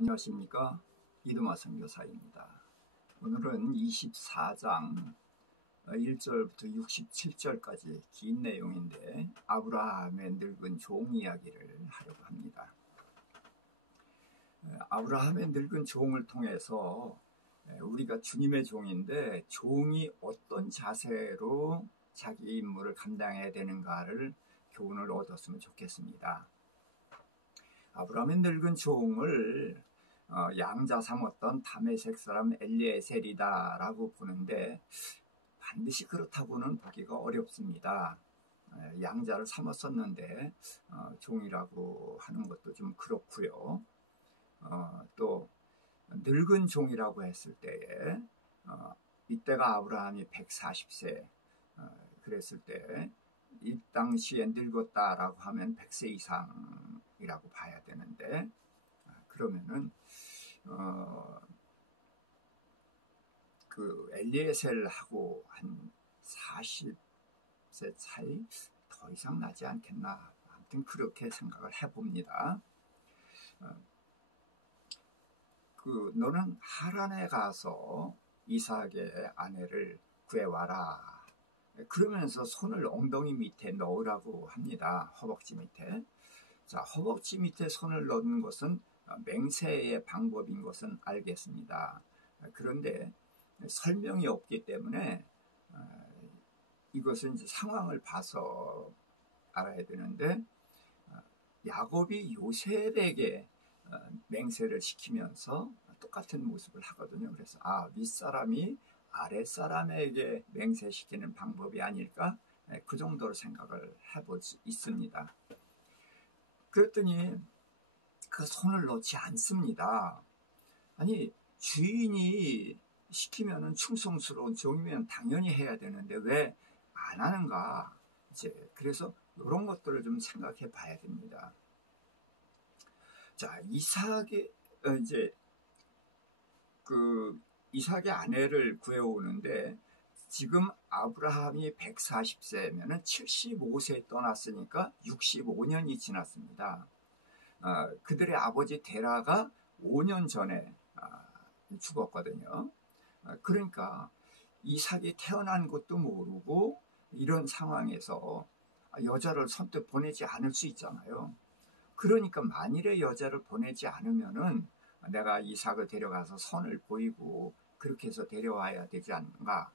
안녕하십니까. 이두마 선교사입니다. 오늘은 24장 1절부터 67절까지 긴 내용인데 아브라함의 늙은 종 이야기를 하려고 합니다. 아브라함의 늙은 종을 통해서 우리가 주님의 종인데 종이 어떤 자세로 자기 임무를 감당해야 되는가를 교훈을 얻었으면 좋겠습니다. 아브라함의 늙은 종을 양자 삼았던 다메섹 사람 엘리에셀이다라고 보는데 반드시 그렇다고는 보기가 어렵습니다. 양자를 삼았었는데 종이라고 하는 것도 좀 그렇고요. 또 늙은 종이라고 했을 때에 이때가 아브라함이 140세 그랬을 때 이 당시에 늙었다라고 하면 100세 이상이라고 봐야 되는데 그러면은 그 엘리에셀하고 한 40세 차이 더 이상 나지 않겠나. 아무튼 그렇게 생각을 해봅니다. 너는 하란에 가서 이삭의 아내를 구해와라. 그러면서 손을 엉덩이 밑에 넣으라고 합니다. 허벅지 밑에. 자, 허벅지 밑에 손을 넣는 것은 맹세의 방법인 것은 알겠습니다. 그런데 설명이 없기 때문에 이것은 이제 상황을 봐서 알아야 되는데 야곱이 요셉에게 맹세를 시키면서 똑같은 모습을 하거든요. 그래서 윗사람이 아랫사람에게 맹세시키는 방법이 아닐까? 그 정도로 생각을 해볼 수 있습니다. 그랬더니 그 손을 놓지 않습니다. 아니, 주인이 시키면은 충성스러운 종이면 당연히 해야 되는데 왜 안 하는가? 그래서 이런 것들을 좀 생각해 봐야 됩니다. 자, 이삭의 이삭의 아내를 구해오는데 지금 아브라함이 140세면은 75세에 떠났으니까 65년이 지났습니다. 그들의 아버지 데라가 5년 전에 죽었거든요. 그러니까 이삭이 태어난 것도 모르고 이런 상황에서 여자를 선뜻 보내지 않을 수 있잖아요. 그러니까 만일에 여자를 보내지 않으면은 내가 이삭을 데려가서 선을 보이고 그렇게 해서 데려와야 되지 않는가.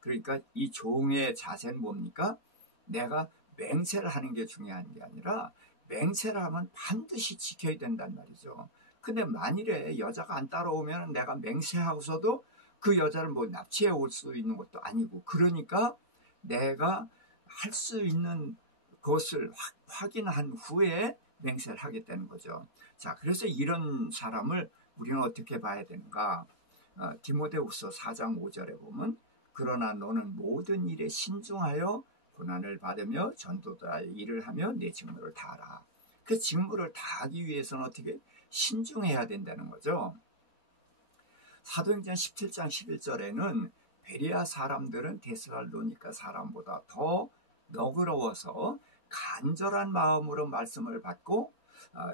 그러니까 이 종의 자세는 뭡니까? 내가 맹세를 하는 게 중요한 게 아니라 맹세를 하면 반드시 지켜야 된단 말이죠. 근데 만일에 여자가 안 따라오면 내가 맹세하고서도 그 여자를 납치해 올 수 있는 것도 아니고 그러니까 내가 할 수 있는 것을 확인한 후에 맹세를 하겠다는 거죠. 자, 그래서 이런 사람을 우리는 어떻게 봐야 되는가? 디모데후서 4장 5절에 보면 그러나 너는 모든 일에 신중하여 고난을 받으며 전도자의 일을 하며 내 직무를 다하라. 그 직무를 다하기 위해서는 어떻게 신중해야 된다는 거죠. 사도행전 17장 11절에는 베레아 사람들은 데살로니가 사람보다 더 너그러워서 간절한 마음으로 말씀을 받고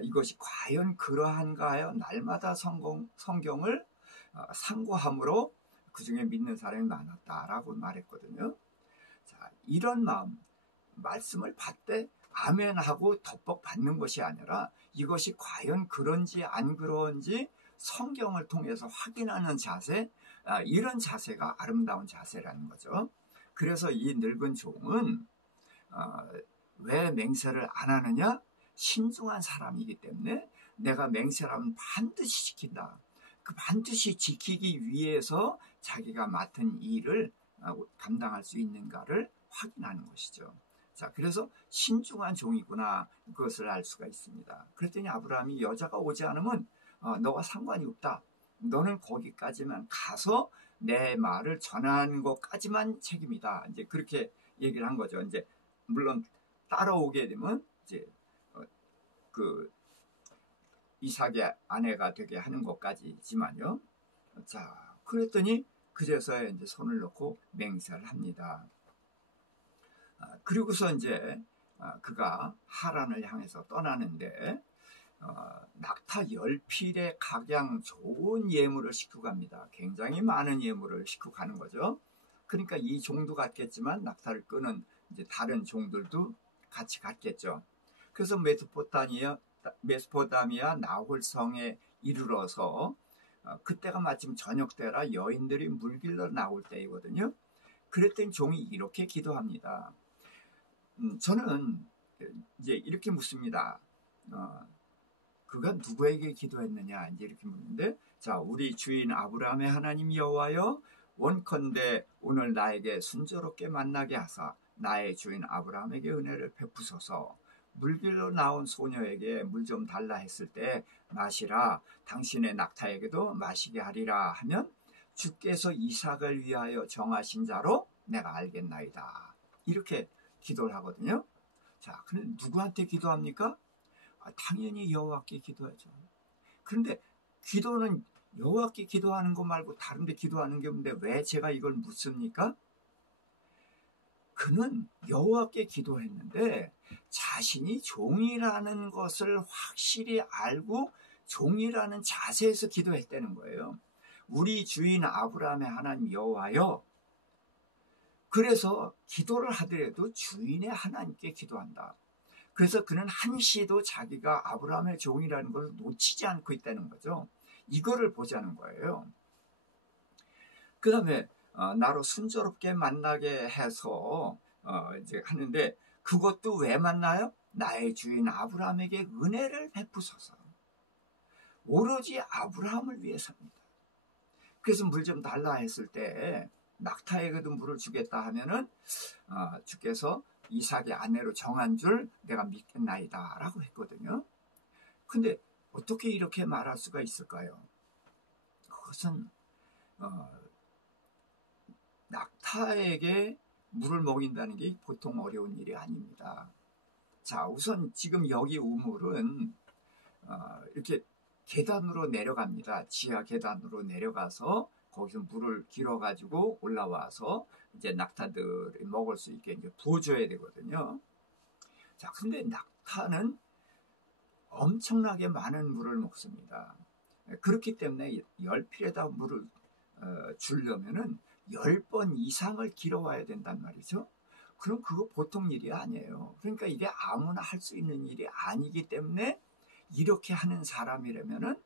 이것이 과연 그러한가 하여 날마다 성경을 상고함으로 그 중에 믿는 사람이 많았다라고 말했거든요. 자, 이런 마음, 말씀을 받되 아멘하고 덮벅 받는 것이 아니라 이것이 과연 그런지 안 그런지 성경을 통해서 확인하는 자세, 이런 자세가 아름다운 자세라는 거죠. 그래서 이 늙은 종은 왜 맹세를 안 하느냐? 신중한 사람이기 때문에 내가 맹세를 하면 반드시 지킨다. 그 반드시 지키기 위해서 자기가 맡은 일을 감당할 수 있는가를 확인하는 것이죠. 자, 그래서 신중한 종이구나 그것을 알 수가 있습니다. 그랬더니 아브라함이 여자가 오지 않으면 너와 상관이 없다. 너는 거기까지만 가서 내 말을 전하는 것까지만 책임이다. 이제 그렇게 얘기를 한 거죠. 이제 물론 따라오게 되면 이제 이삭의 아내가 되게 하는 것까지지만요. 자, 그랬더니 그제서야 이제 손을 놓고 맹세를 합니다. 그리고서 이제 그가 하란을 향해서 떠나는데 낙타 10필의 각양 좋은 예물을 싣고 갑니다. 굉장히 많은 예물을 싣고 가는 거죠. 그러니까 이 종도 갔겠지만 낙타를 끄는 이제 다른 종들도 같이 갔겠죠. 그래서 메소포타미아 나홀성에 이르러서 그때가 마침 저녁 때라 여인들이 물길로 나올 때이거든요. 그랬더니 종이 이렇게 기도합니다. 저는 이제 이렇게 묻습니다. 그가 누구에게 기도했느냐 이제 이렇게 묻는데, 자, 우리 주인 아브라함의 하나님 여호와여, 원컨대 오늘 나에게 순조롭게 만나게 하사 나의 주인 아브라함에게 은혜를 베푸소서. 물길로 나온 소녀에게 물 좀 달라 했을 때 마시라, 당신의 낙타에게도 마시게 하리라 하면 주께서 이삭을 위하여 정하신 자로 내가 알겠나이다. 이렇게 기도를 하거든요. 자, 그런데 누구한테 기도합니까? 당연히 여호와께 기도하죠. 그런데 기도는 여호와께 기도하는 거 말고 다른 데 기도하는 게 없는데 왜 제가 이걸 묻습니까? 그는 여호와께 기도했는데 자신이 종이라는 것을 확실히 알고 종이라는 자세에서 기도했다는 거예요. 우리 주인 아브라함의 하나님 여호와여. 그래서 기도를 하더라도 주인의 하나님께 기도한다. 그래서 그는 한시도 자기가 아브라함의 종이라는 걸 놓치지 않고 있다는 거죠. 이거를 보자는 거예요. 그 다음에 나로 순조롭게 만나게 해서 이제 하는데, 그것도 왜 만나요? 나의 주인 아브라함에게 은혜를 베푸소서. 오로지 아브라함을 위해서입니다. 그래서 물 좀 달라 했을 때 낙타에게도 물을 주겠다 하면은 주께서 이삭의 아내로 정한 줄 내가 믿겠나이다 라고 했거든요. 근데 어떻게 이렇게 말할 수가 있을까요? 그것은 낙타에게 물을 먹인다는 게 보통 어려운 일이 아닙니다. 자, 우선 지금 여기 우물은 이렇게 계단으로 내려갑니다. 지하 계단으로 내려가서 거기서 물을 길어가지고 올라와서 이제 낙타들이 먹을 수 있게 이제 부어줘야 되거든요. 자, 근데 낙타는 엄청나게 많은 물을 먹습니다. 그렇기 때문에 10필에다 물을 주려면은 10번 이상을 길어와야 된단 말이죠. 그럼 그거 보통 일이 아니에요. 그러니까 이게 아무나 할 수 있는 일이 아니기 때문에 이렇게 하는 사람이라면은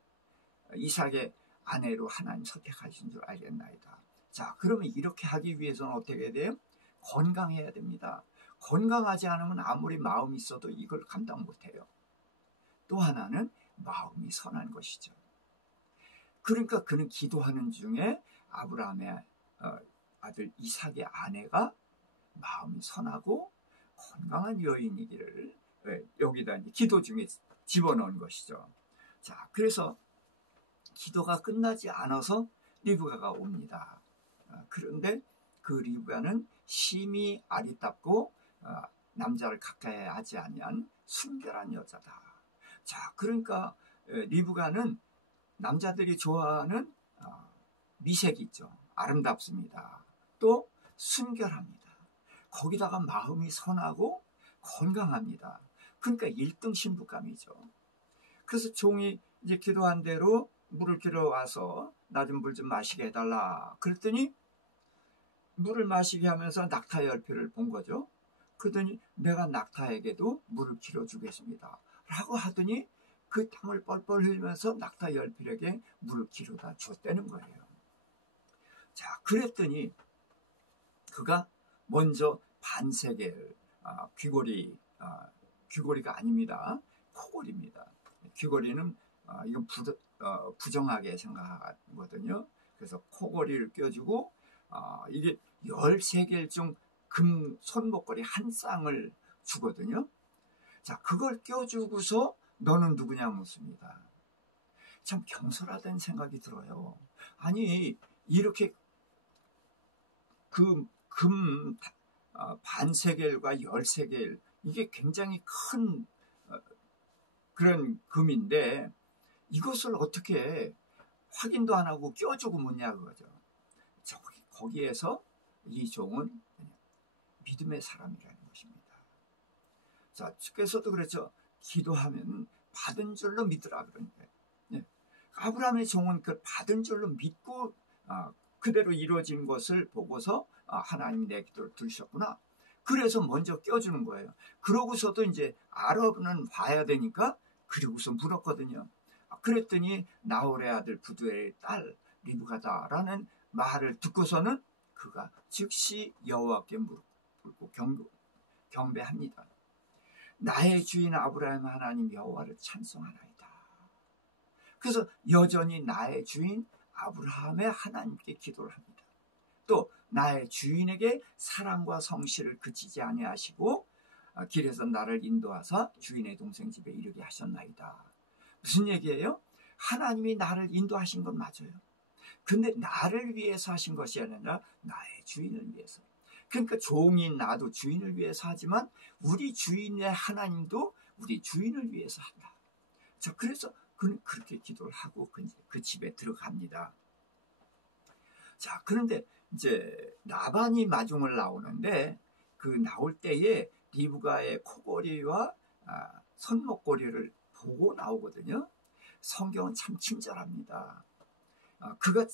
이삭의 아내로 하나님 선택하신 줄 알겠나이다. 자, 그러면 이렇게 하기 위해서는 어떻게 해야 돼요? 건강해야 됩니다. 건강하지 않으면 아무리 마음이 있어도 이걸 감당 못해요. 또 하나는 마음이 선한 것이죠. 그러니까 그는 기도하는 중에 아브라함의 아들 이삭의 아내가 마음이 선하고 건강한 여인이기를 여기다 이제 기도 중에 집어넣은 것이죠. 자, 그래서 기도가 끝나지 않아서 리브가가 옵니다. 그런데 그 리브가는 심히 아리답고 남자를 가까이 하지 아니한 순결한 여자다. 자, 그러니까 리브가는 남자들이 좋아하는 미색이 있죠. 아름답습니다. 또 순결합니다. 거기다가 마음이 선하고 건강합니다. 그러니까 1등 신부감이죠. 그래서 종이 이제 기도한 대로 물을 길어와서 나 좀 물 좀 마시게 해달라. 그랬더니 물을 마시게 하면서 낙타 10필을 본 거죠. 그러더니 내가 낙타에게도 물을 길어주겠습니다 라고 하더니 그 땀을 뻘뻘 흘리면서 낙타 10필에게 물을 길어다 줬다는 거예요. 자, 그랬더니 그가 먼저 반세겔, 귀걸이가 아닙니다. 코걸이입니다. 귀걸이는 이건 부정하게 생각하거든요. 그래서 코걸이를 껴주고 이게 13겔 중 금 손목걸이 한 쌍을 주거든요. 자, 그걸 껴주고서 너는 누구냐 묻습니다. 참 경솔하다는 생각이 들어요. 아니, 이렇게 금 반세겔과 13겔, 이게 굉장히 큰 그런 금인데 이것을 어떻게 확인도 안 하고 껴주고 묻냐 그거죠. 거기에서 이 종은 믿음의 사람이라는 것입니다. 자, 주께서도 그렇죠. 기도하면 받은 줄로 믿으라 그런 거예요. 예. 아브라함의 종은 그 받은 줄로 믿고 그대로 이루어진 것을 보고서 하나님이 내 기도를 들으셨구나. 그래서 먼저 껴주는 거예요. 그러고서도 이제 알아보는 봐야 되니까 그리고서 물었거든요. 그랬더니 나홀의 아들 부두엘의 딸 리브가다라는 말을 듣고서는 그가 즉시 여호와께 무릎 꿇고 경배합니다. 나의 주인 아브라함 하나님 여호와를 찬송하나이다. 그래서 여전히 나의 주인 아브라함의 하나님께 기도를 합니다. 또 나의 주인에게 사랑과 성실을 그치지 아니하시고 길에서 나를 인도하사 주인의 동생 집에 이르게 하셨나이다. 무슨 얘기예요? 하나님이 나를 인도하신 건 맞아요. 근데 나를 위해서 하신 것이 아니라 나의 주인을 위해서. 그러니까 종인 나도 주인을 위해서 하지만 우리 주인의 하나님도 우리 주인을 위해서 한다. 자, 그래서 그는 그렇게 기도를 하고 그 집에 들어갑니다. 자, 그런데 이제 라반이 마중을 나오는데 그 나올 때에 리브가의 코골이와 손목골이를 보고 나오거든요. 성경은 참 친절합니다. 그가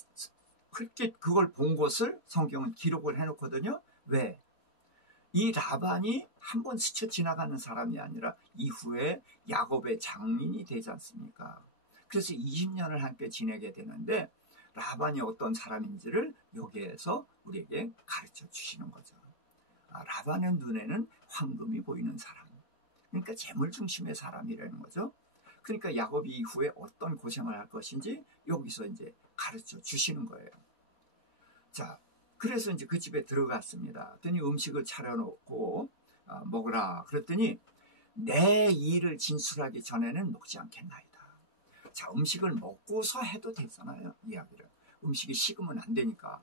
그렇게 그걸 본 것을 성경은 기록을 해놓거든요. 왜? 이 라반이 한 번 스쳐 지나가는 사람이 아니라 이후에 야곱의 장인이 되지 않습니까? 그래서 20년을 함께 지내게 되는데 라반이 어떤 사람인지를 여기에서 우리에게 가르쳐 주시는 거죠. 라반의 눈에는 황금이 보이는 사람. 그러니까 재물 중심의 사람이라는 거죠. 그러니까 야곱이 이후에 어떤 고생을 할 것인지 여기서 이제 가르쳐 주시는 거예요. 자, 그래서 이제 그 집에 들어갔습니다. 그랬더니 음식을 차려놓고 먹으라. 그랬더니 내 일을 진술하기 전에는 먹지 않겠나이다. 자, 음식을 먹고서 해도 되잖아요. 이야기를. 음식이 식으면 안 되니까.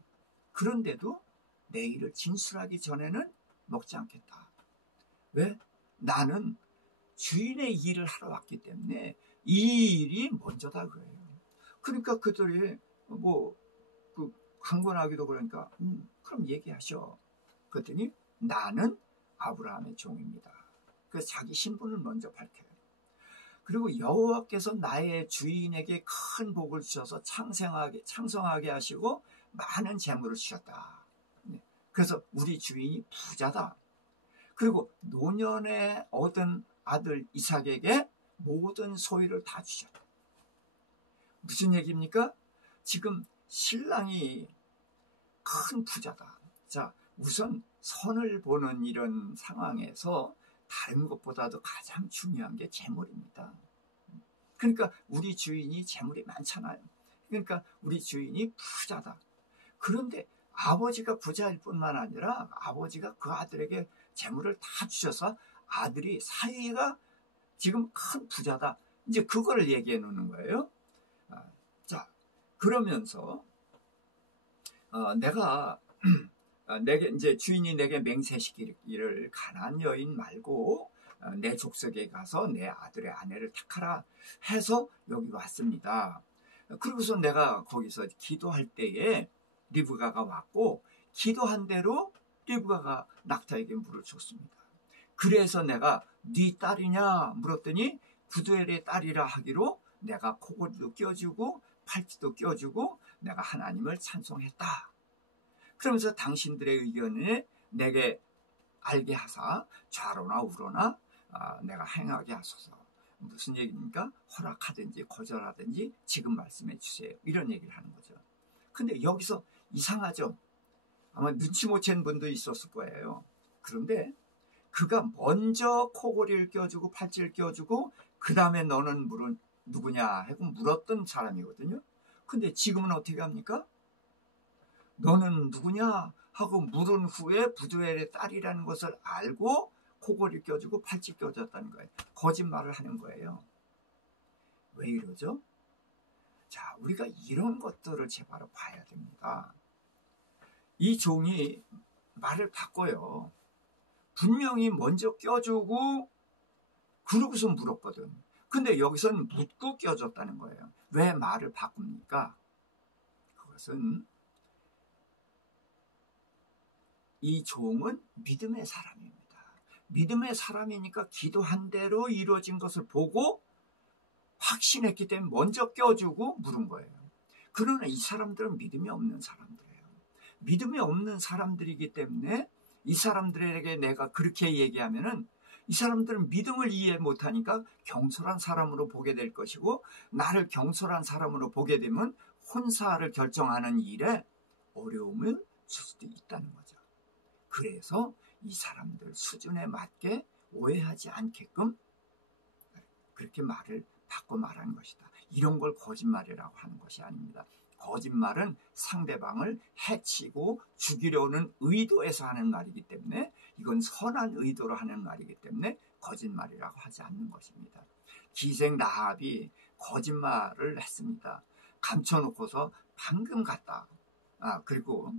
그런데도 내 일을 진술하기 전에는 먹지 않겠다. 왜? 나는 주인의 일을 하러 왔기 때문에 이 일이 먼저다 그래요. 그러니까 그들이 강권하기도 그러니까 그럼 얘기하셔. 그랬더니 나는 아브라함의 종입니다. 그래서 자기 신분을 먼저 밝혀요. 그리고 여호와께서 나의 주인에게 큰 복을 주셔서 창성하게 하시고 많은 재물을 주셨다. 그래서 우리 주인이 부자다. 그리고 노년에 얻은 아들 이삭에게 모든 소유를 다 주셨다. 무슨 얘기입니까? 지금 신랑이 큰 부자다. 자, 우선 선을 보는 이런 상황에서 다른 것보다도 가장 중요한 게 재물입니다. 그러니까 우리 주인이 재물이 많잖아요. 그러니까 우리 주인이 부자다. 그런데 아버지가 부자일 뿐만 아니라 아버지가 그 아들에게 재물을 다 주셔서 아들이 사위가 지금 큰 부자다. 이제 그거를 얘기해 놓는 거예요. 자, 그러면서 내게 이제 주인이 내게 맹세시키기를 가나안 여인 말고 내 족속에 가서 내 아들의 아내를 택하라 해서 여기 왔습니다. 그리고서 내가 거기서 기도할 때에 리브가가 왔고 기도한 대로 리브가가 낙타에게 물을 줬습니다. 그래서 내가 네 딸이냐 물었더니 부두엘의 딸이라 하기로 내가 코골이도 껴주고 팔찌도 껴주고 내가 하나님을 찬송했다. 그러면서 당신들의 의견을 내게 알게 하사 좌로나 우로나 내가 행하게 하소서. 무슨 얘기입니까? 허락하든지 거절하든지 지금 말씀해 주세요. 이런 얘기를 하는 거죠. 근데 여기서 이상하죠. 아마 눈치 못 챈 분도 있었을 거예요. 그런데 그가 먼저 코골이를 껴주고 팔찌를 껴주고 그 다음에 너는 누구냐 하고 물었던 사람이거든요. 근데 지금은 어떻게 합니까? 너는 누구냐 하고 물은 후에 부두엘의 딸이라는 것을 알고 코골이 껴주고 팔찌 껴줬다는 거예요. 거짓말을 하는 거예요. 왜 이러죠? 자, 우리가 이런 것들을 제발 봐야 됩니다. 이 종이 말을 바꿔요. 분명히 먼저 껴주고 그러고서 물었거든. 근데 여기서는 묻고 껴줬다는 거예요. 왜 말을 바꿉니까? 그것은 이 종은 믿음의 사람입니다. 믿음의 사람이니까 기도한 대로 이루어진 것을 보고 확신했기 때문에 먼저 껴주고 물은 거예요. 그러나 이 사람들은 믿음이 없는 사람들이에요. 믿음이 없는 사람들이기 때문에 이 사람들에게 내가 그렇게 얘기하면은 이 사람들은 믿음을 이해 못하니까 경솔한 사람으로 보게 될 것이고, 나를 경솔한 사람으로 보게 되면 혼사를 결정하는 일에 어려움을 줄 수도 있다는 거죠. 그래서 이 사람들 수준에 맞게 오해하지 않게끔 그렇게 말을 바꿔 말하는 것이다. 이런 걸 거짓말이라고 하는 것이 아닙니다. 거짓말은 상대방을 해치고 죽이려는 의도에서 하는 말이기 때문에, 이건 선한 의도로 하는 말이기 때문에 거짓말이라고 하지 않는 것입니다. 기생 라합이 거짓말을 했습니다. 감춰놓고서 방금 갔다. 그리고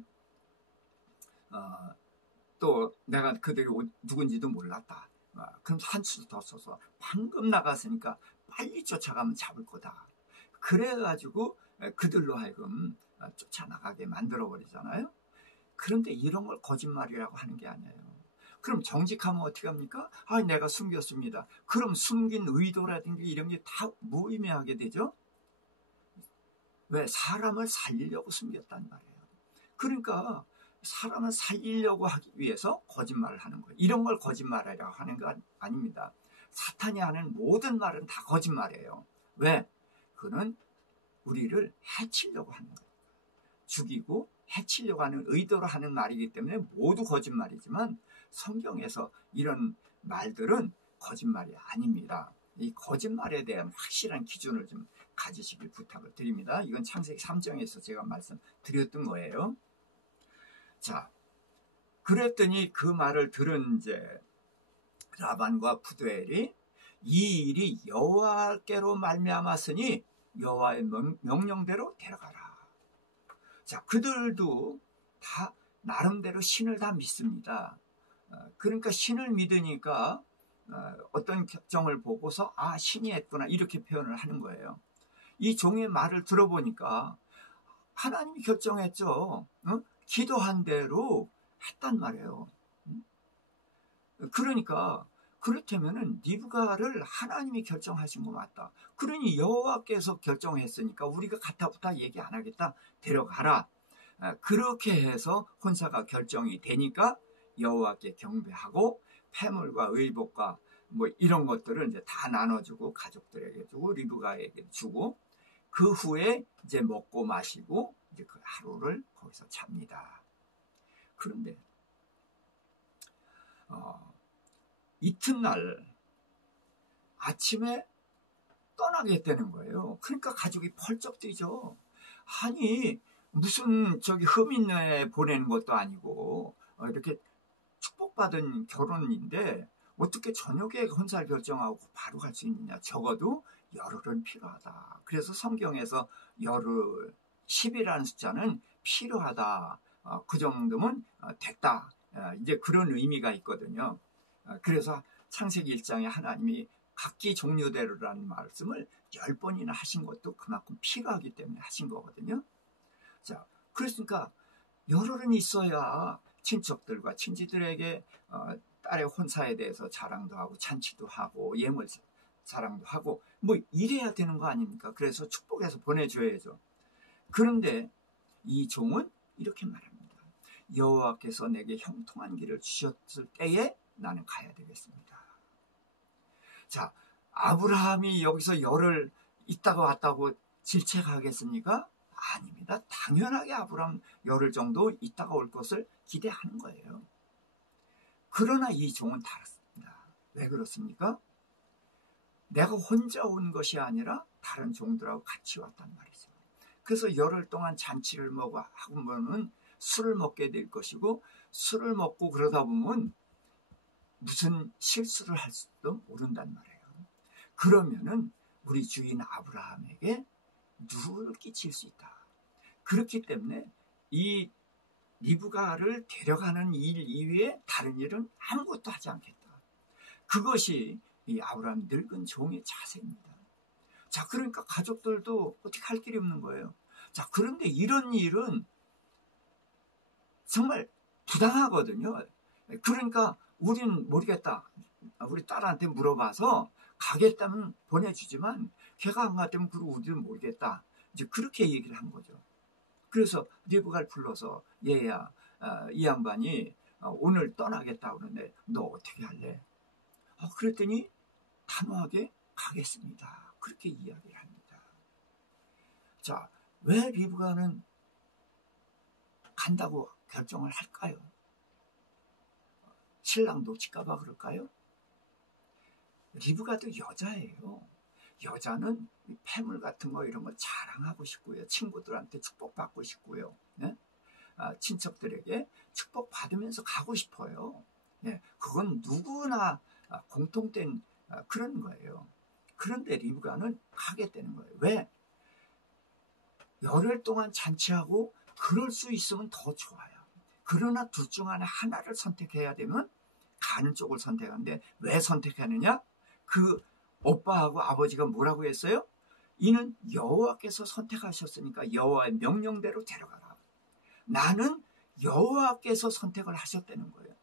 또 내가 그들이 누군지도 몰랐다. 그럼 한수도 더 써서 방금 나갔으니까 빨리 쫓아가면 잡을 거다. 그래가지고 그들로 하여금 쫓아나가게 만들어버리잖아요. 그런데 이런 걸 거짓말이라고 하는 게 아니에요. 그럼 정직하면 어떻게 합니까? 내가 숨겼습니다. 그럼 숨긴 의도라든지 이런 게 다 무의미하게 되죠. 왜? 사람을 살리려고 숨겼단 말이에요. 그러니까 사람을 살리려고 하기 위해서 거짓말을 하는 거예요. 이런 걸 거짓말이라고 하는 거 아닙니다. 사탄이 하는 모든 말은 다 거짓말이에요. 왜? 그는 우리를 해치려고 하는 거예요. 죽이고 해치려고 하는 의도로 하는 말이기 때문에 모두 거짓말이지만, 성경에서 이런 말들은 거짓말이 아닙니다. 이 거짓말에 대한 확실한 기준을 좀 가지시길 부탁을 드립니다. 이건 창세기 3장에서 제가 말씀드렸던 거예요. 자, 그랬더니 그 말을 들은 이제 라반과 부두엘이 이 일이 여호와께로 말미암았으니 여호와의 명령대로 데려가라. 자, 그들도 다 나름대로 신을 다 믿습니다. 그러니까 신을 믿으니까 어떤 결정을 보고서 신이 했구나 이렇게 표현을 하는 거예요. 이 종의 말을 들어보니까 하나님이 결정했죠. 기도한 대로 했단 말이에요. 그러니까 그렇다면은 리브가를 하나님이 결정하신 거 맞다. 그러니 여호와께서 결정했으니까 우리가 가타부타 얘기 안 하겠다. 데려가라. 그렇게 해서 혼사가 결정이 되니까 여호와께 경배하고 폐물과 의복과 뭐 이런 것들을 이제 다 나눠주고 가족들에게 주고 리브가에게 주고, 그 후에 이제 먹고 마시고 이제 그 하루를 거기서 잡니다. 그런데 이튿날 아침에 떠나게 되는 거예요. 그러니까 가족이 펄쩍 뛰죠. 아니 무슨 흠 있는 애 보내는 것도 아니고 이렇게 축복받은 결혼인데 어떻게 저녁에 혼사를 결정하고 바로 갈 수 있느냐. 적어도 열흘은 필요하다. 그래서 성경에서 열흘 10이라는 숫자는 필요하다. 그 정도면 됐다. 이제 그런 의미가 있거든요. 그래서 창세기 1장에 하나님이 각기 종류대로라는 말씀을 10번이나 하신 것도 그만큼 필요하기 때문에 하신 거거든요. 자, 그랬으니까 열흘은 있어야 친척들과 친지들에게 딸의 혼사에 대해서 자랑도 하고 잔치도 하고 예물 자랑도 하고 뭐 이래야 되는 거 아닙니까? 그래서 축복해서 보내줘야죠. 그런데 이 종은 이렇게 말합니다. 여호와께서 내게 형통한 길을 주셨을 때에 나는 가야 되겠습니다. 자, 아브라함이 여기서 열흘 있다가 왔다고 질책하겠습니까? 아닙니다. 당연하게 아브라함 열흘 정도 있다가 올 것을 기대하는 거예요. 그러나 이 종은 다릅니다. 왜 그렇습니까? 내가 혼자 온 것이 아니라 다른 종들하고 같이 왔단 말이죠. 그래서 열흘 동안 잔치를 하고는 술을 먹게 될 것이고, 술을 먹고 그러다 보면 무슨 실수를 할 수도 모른단 말이에요. 그러면은 우리 주인 아브라함에게 누를 끼칠 수 있다. 그렇기 때문에 이 리브가를 데려가는 일 이외에 다른 일은 아무것도 하지 않겠다. 그것이 이 아브라함 늙은 종의 자세입니다. 자, 그러니까 가족들도 어떻게 할 길이 없는 거예요. 자, 그런데 이런 일은 정말 부당하거든요. 그러니까 우린 모르겠다. 우리 딸한테 물어봐서 가겠다면 보내주지만 걔가 안 갔다면 그러고 우리도 모르겠다. 이제 그렇게 얘기를 한 거죠. 그래서 리브가를 불러서 얘야, 이 양반이 오늘 떠나겠다고 그러는데 너 어떻게 할래? 그랬더니 단호하게 가겠습니다. 그렇게 이야기를 합니다. 자, 왜 리브가는 간다고 결정을 할까요? 신랑 놓칠까봐 그럴까요? 리브가도 여자예요. 여자는 폐물 같은 거 이런 거 자랑하고 싶고요. 친구들한테 축복받고 싶고요. 네? 친척들에게 축복받으면서 가고 싶어요. 네, 그건 누구나 공통된 그런 거예요. 그런데 리브가는 가겠다는 거예요. 왜? 열흘 동안 잔치하고 그럴 수 있으면 더 좋아요. 그러나 둘 중 안에 하나를 선택해야 되면 가는 쪽을 선택하는데 왜 선택하느냐? 그 오빠하고 아버지가 뭐라고 했어요? 이는 여호와께서 선택하셨으니까 여호와의 명령대로 데려가라. 나는 여호와께서 선택을 하셨다는 거예요.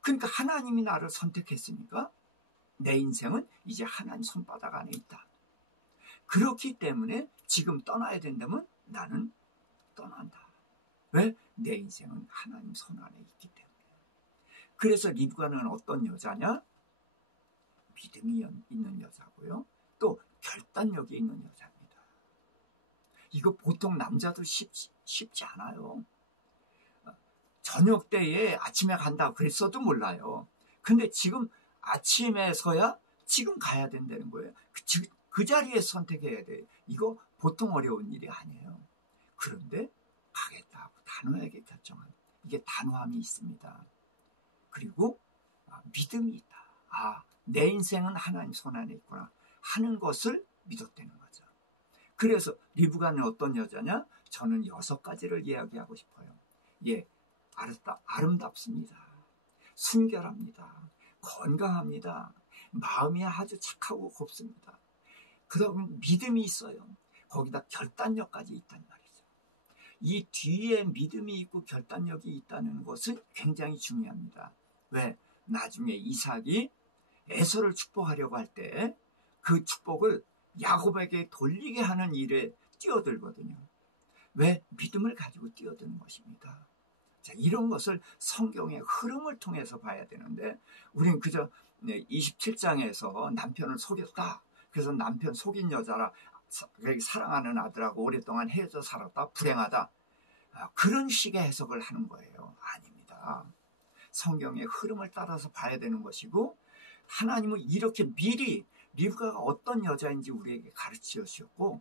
그러니까 하나님이 나를 선택했으니까 내 인생은 이제 하나님 손바닥 안에 있다. 그렇기 때문에 지금 떠나야 된다면 나는 떠난다. 왜? 내 인생은 하나님 손 안에 있기 때문에. 그래서 리브가는 어떤 여자냐? 믿음이 있는 여자고요. 또 결단력이 있는 여자입니다. 이거 보통 남자도 쉽지 않아요. 저녁 때에 아침에 간다고 그랬어도 몰라요. 근데 지금 아침에서야 지금 가야 된다는 거예요. 그 자리에 선택해야 돼. 이거 보통 어려운 일이 아니에요. 그런데 가겠다고 단호하게 결정한 이게 단호함이 있습니다. 그리고 믿음이 있다. 내 인생은 하나님 손 안에 있구나 하는 것을 믿었다는 거죠. 그래서 리브가는 어떤 여자냐? 저는 6가지를 이야기하고 싶어요. 예, 아름답습니다. 순결합니다. 건강합니다. 마음이 아주 착하고 곱습니다. 그다음에 믿음이 있어요. 거기다 결단력까지 있단 말이죠. 이 뒤에 믿음이 있고 결단력이 있다는 것은 굉장히 중요합니다. 왜? 나중에 이삭이 에서를 축복하려고 할 때 그 축복을 야곱에게 돌리게 하는 일에 뛰어들거든요. 왜? 믿음을 가지고 뛰어드는 것입니다. 자, 이런 것을 성경의 흐름을 통해서 봐야 되는데 우리는 그저 27장에서 남편을 속였다. 그래서 남편 속인 여자라 사랑하는 아들하고 오랫동안 헤어져 살았다. 불행하다. 그런 식의 해석을 하는 거예요. 아닙니다. 성경의 흐름을 따라서 봐야 되는 것이고 하나님은 이렇게 미리 리브가가 어떤 여자인지 우리에게 가르쳐 주셨고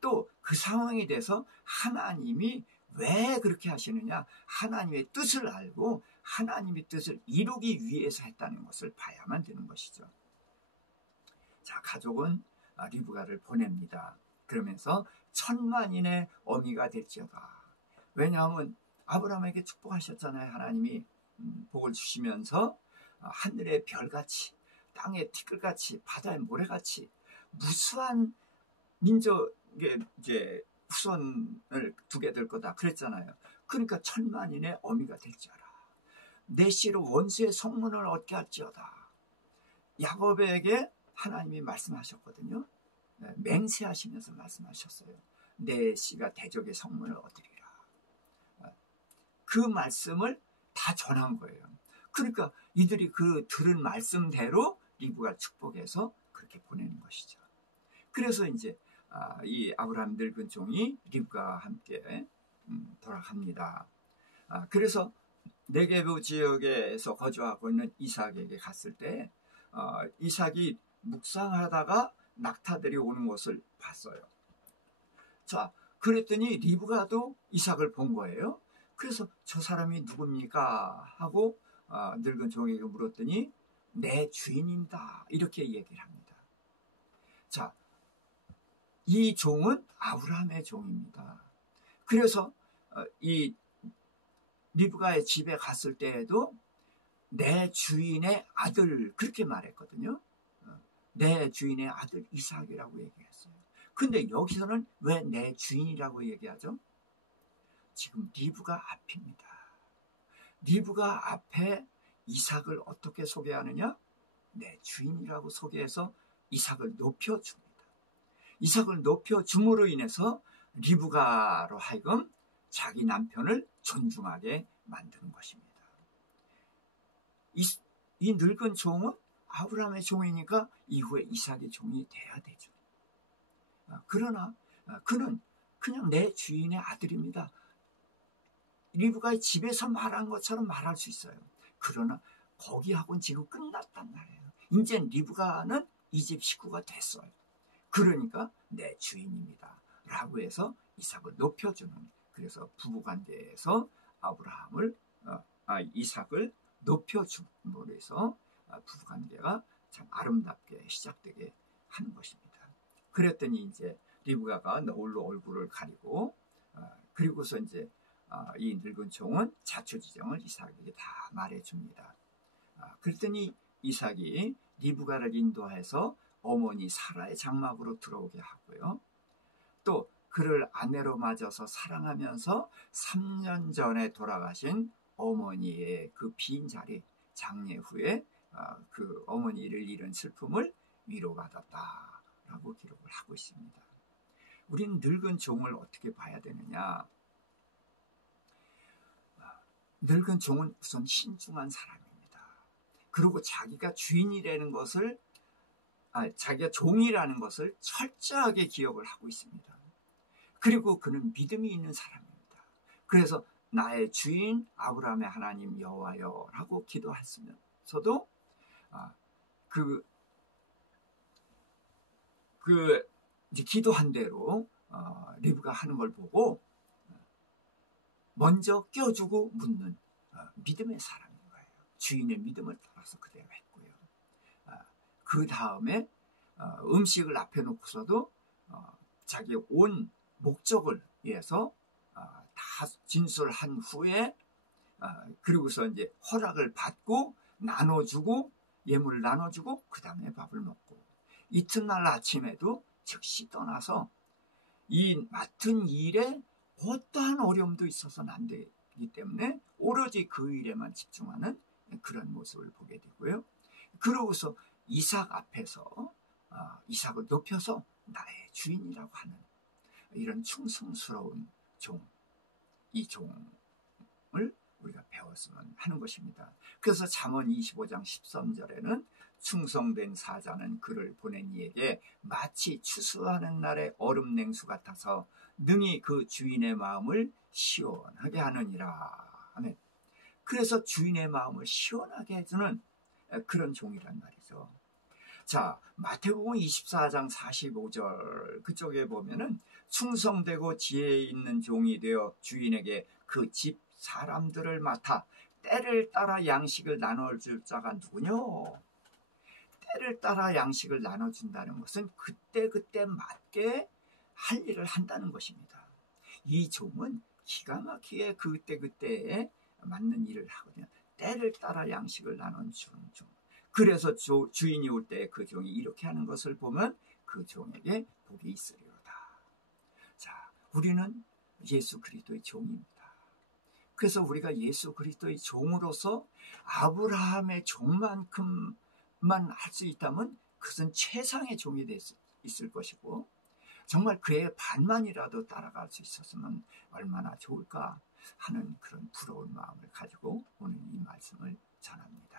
또 그 상황에 대해서 하나님이 왜 그렇게 하시느냐? 하나님의 뜻을 알고 하나님의 뜻을 이루기 위해서 했다는 것을 봐야만 되는 것이죠. 자, 가족은 리브가를 보냅니다. 그러면서 천만인의 어미가 될지어다. 왜냐하면 아브라함에게 축복하셨잖아요. 하나님이 복을 주시면서 하늘의 별같이 땅의 티끌같이 바다의 모래같이 무수한 민족의 이제 후손을 두게 될 거다 그랬잖아요. 그러니까 천만인의 어미가 될지어다. 내 씨로 원수의 성문을 얻게 할지어다. 야곱에게 하나님이 말씀하셨거든요. 맹세하시면서 말씀하셨어요. 내 씨가 대적의 성문을 얻으리라. 그 말씀을 다 전한 거예요. 그러니까 이들이 그 들은 말씀대로 리브가 축복해서 그렇게 보내는 것이죠. 그래서 이제 이 아브라함 늙은 종이 리브가와 함께 돌아갑니다. 그래서 네게브 지역에서 거주하고 있는 이삭에게 갔을 때 이삭이 묵상하다가 낙타들이 오는 것을 봤어요. 자, 그랬더니 리브가도 이삭을 본 거예요. 그래서 저 사람이 누굽니까? 하고 늙은 종에게 물었더니 내 주인입니다. 이렇게 얘기를 합니다. 자, 이 종은 아브라함의 종입니다. 그래서 이 리브가의 집에 갔을 때에도 내 주인의 아들 그렇게 말했거든요. 내 주인의 아들 이삭이라고 얘기했어요. 근데 여기서는 왜 내 주인이라고 얘기하죠? 지금 리브가 앞입니다. 리브가 앞에 이삭을 어떻게 소개하느냐? 내 주인이라고 소개해서 이삭을 높여줍니다. 이삭을 높여줌으로 인해서 리브가로 하여금 자기 남편을 존중하게 만드는 것입니다. 이 늙은 종은 아브라함의 종이니까 이후에 이삭의 종이 돼야 되죠. 그러나 그는 그냥 내 주인의 아들입니다. 리브가의 집에서 말한 것처럼 말할 수 있어요. 그러나 거기하고는 지금 끝났단 말이에요. 이제 리브가는 이 집 식구가 됐어요. 그러니까 내 주인입니다 라고 해서 이삭을 높여주는, 그래서 부부관계에서 이삭을 높여줌으로 해서 부부관계가 참 아름답게 시작되게 하는 것입니다. 그랬더니 이제 리브가가 너울로 얼굴을 가리고 그리고서 이제 이 늙은 종은 자초지정을 이삭에게 다 말해줍니다. 그랬더니 이삭이 리브가를 인도해서 어머니 사라의 장막으로 들어오게 하고요. 또 그를 아내로 맞아서 사랑하면서 3년 전에 돌아가신 어머니의 그 빈 자리, 장례 후에 그 어머니를 잃은 슬픔을 위로받았다라고 기록을 하고 있습니다. 우리는 늙은 종을 어떻게 봐야 되느냐? 늙은 종은 우선 신중한 사람입니다. 그리고 자기가 주인이라는 것을, 자기가 종이라는 것을 철저하게 기억을 하고 있습니다. 그리고 그는 믿음이 있는 사람입니다. 그래서 나의 주인 아브라함의 하나님 여호와여라고 기도했으면서도 이제 기도한 대로 리브가 하는 걸 보고 먼저 껴주고 묻는 믿음의 사람인 거예요. 주인의 믿음을 따라서 그대로 했고요. 그 다음에 음식을 앞에 놓고서도 자기 온 목적을 위해서 다 진술한 후에 그리고서 이제 허락을 받고 나눠주고 예물을 나눠주고 그 다음에 밥을 먹고 이튿날 아침에도 즉시 떠나서 이 맡은 일에 어떠한 어려움도 있어서는 안 되기 때문에 오로지 그 일에만 집중하는 그런 모습을 보게 되고요. 그러고서 이삭 앞에서 이삭을 높여서 나의 주인이라고 하는 이런 충성스러운 종, 이 종을 우리가 배웠으면 하는 것입니다. 그래서 잠언 25장 13절에는 충성된 사자는 그를 보낸 이에게 마치 추수하는 날의 얼음 냉수 같아서 능히 그 주인의 마음을 시원하게 하느니라. 아멘. 그래서 주인의 마음을 시원하게 해주는 그런 종이란 말이죠. 자, 마태복음 24장 45절 그쪽에 보면은 충성되고 지혜 있는 종이 되어 주인에게 그 집 사람들을 맡아 때를 따라 양식을 나눠줄 자가 누구뇨? 때를 따라 양식을 나눠준다는 것은 그때그때 맞게 할 일을 한다는 것입니다. 이 종은 기가 막히게 그때그때에 맞는 일을 하거든요. 때를 따라 양식을 나눠주는 종. 그래서 주인이 올 때 그 종이 이렇게 하는 것을 보면 그 종에게 복이 있으리로다. 자, 우리는 예수 그리스도의 종입니다. 그래서 우리가 예수 그리스도의 종으로서 아브라함의 종만큼만 할 수 있다면 그것은 최상의 종이 있을 것이고 정말 그의 반만이라도 따라갈 수 있었으면 얼마나 좋을까 하는 그런 부러운 마음을 가지고 오늘 이 말씀을 전합니다.